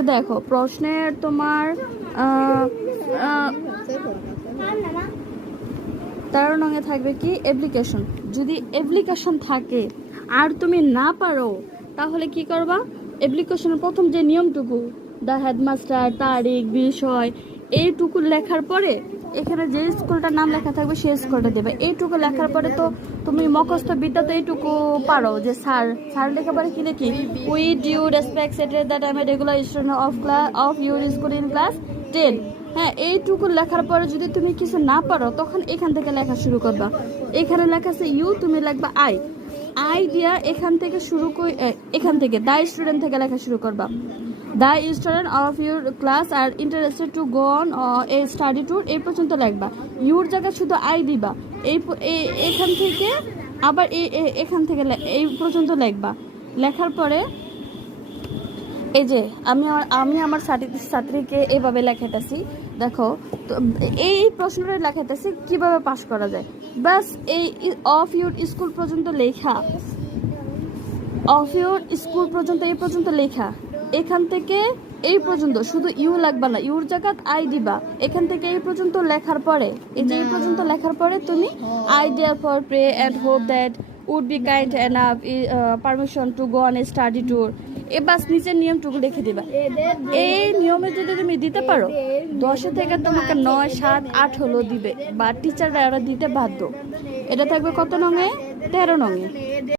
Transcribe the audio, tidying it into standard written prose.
যে দেখো প্রশ্নের তোমার 13 নঙে থাকবে কি অ্যাপ্লিকেশন। যদি অ্যাপ্লিকেশন থাকে আর তুমি না পারো তাহলে কি করবা? অ্যাপ্লিকেশনের প্রথম যে নিয়মটুকু দ্য হেডমাস্টার, তারিখ, বিষয়, এইটুকু লেখার পরে এখানে যে স্কুলটার নাম লেখা থাকবে সেই স্কুলটা দেবে। এইটুকু লেখার পরে তো তুমি মুখস্থ বিদ্যা তো এইটুকু পারো যে স্যার লেখা পরে কি লিখি? With due respect stated that I am a regular student of your school in class 10। হ্যাঁ, এইটুকু লেখার পরে যদি তুমি কিছু না পারো তখন এখান থেকে লেখা শুরু করবা। এখানে লেখা আছে ইউ, তুমি লিখবা আই দিয়া এখান থেকে শুরু করে এখান থেকে দ্য স্টুডেন্ট থেকে লেখা শুরু করবা। The student of your class are interested to go on a study tour, এই পর্যন্ত লিখবা। ইউর জায়গায় শুধু আই দিবা। এখান থেকে আবার এখান থেকে এই পর্যন্ত লিখবা। লেখার পরে এই যে আমি আমার ছাত্রীকে এইভাবে লেখাইতেছি, দেখো তো এই প্রশ্নটা লেখাইতেছি কিভাবে পাস করা যায়। বাস এই অফ ইউর স্কুল পর্যন্ত লেখা, অফ ইউর স্কুল পর্যন্ত এই পর্যন্ত লেখা। এখান থেকে এই পর্যন্ত শুধু ইউ লাগবা না, ইউর জায়গা আই দিবা। এখান থেকে এই পর্যন্ত লেখার পরে এই যে এই পর্যন্ত লেখার পরে তুমি I therefore pray and hope that would be kind enough permission to go on a study tour. বাস নিচের নিয়মটুকু লিখে দিবা। এই নিয়মে যদি তুমি দিতে পারো 10 থেকে তোমাকে 9, 7, 8 হলো দিবে বা টিচাররা এরা দিতে বাধ্য। এটা থাকবে কত নঙে? 13 নঙে।